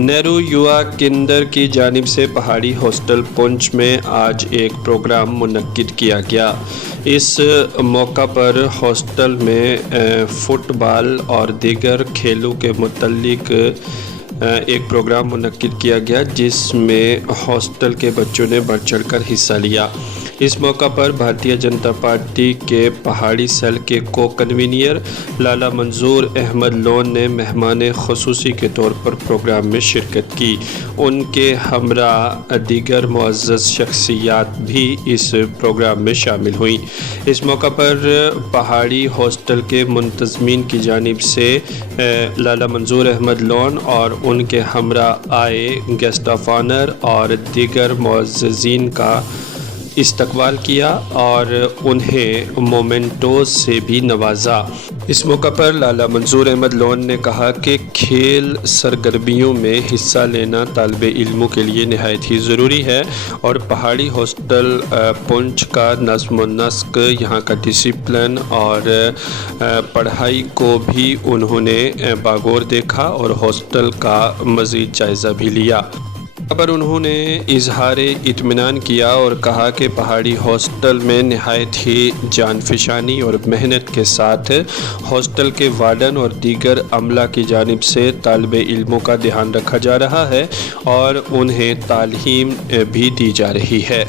नेहरू युवा केंद्र की जानिब से पहाड़ी हॉस्टल पुंछ में आज एक प्रोग्राम मुनक्किद किया गया। इस मौका पर हॉस्टल में फ़ुटबॉल और दीगर खेलों के मुतल्लिक एक प्रोग्राम मुनक्किद किया गया, जिसमें हॉस्टल के बच्चों ने बढ़ चढ़ कर हिस्सा लिया। इस मौका पर भारतीय जनता पार्टी के पहाड़ी सेल के को कन्वीनियर लाला मंजूर अहमद लोन ने मेहमान ख़ुसूसी के तौर पर प्रोग्राम में शिरकत की। उनके हमरा दीगर मुअज़्ज़ज़ शख्सियात भी इस प्रोग्राम में शामिल हुई। इस मौका पर पहाड़ी हॉस्टल के मुंतज़मीन की जानिब से लाला मंजूर अहमद लोन और उनके हमरा आए गेस्ट ऑफ ऑनर और दीगर मुअज़्ज़ज़ीन का इस्तकबाल किया और उन्हें मोमेंटोज़ से भी नवाजा। इस मौका पर लाला मंजूर अहमद लोन ने कहा कि खेल सरगर्मियों में हिस्सा लेना तालिब इल्मों के लिए नहायत ही ज़रूरी है और पहाड़ी हॉस्टल पुंछ का नज़्म व नस्क, यहाँ का डिसिप्लिन और पढ़ाई को भी उन्होंने बागौर देखा और हॉस्टल का मज़ीद जायज़ा भी लिया। पर उन्होंने इजहार इत्मीनान किया और कहा कि पहाड़ी हॉस्टल में नहायत ही जानफशानी और मेहनत के साथ हॉस्टल के वार्डन और दीगर अमला की जानिब से तालिब इल्मों का ध्यान रखा जा रहा है और उन्हें तालीम भी दी जा रही है।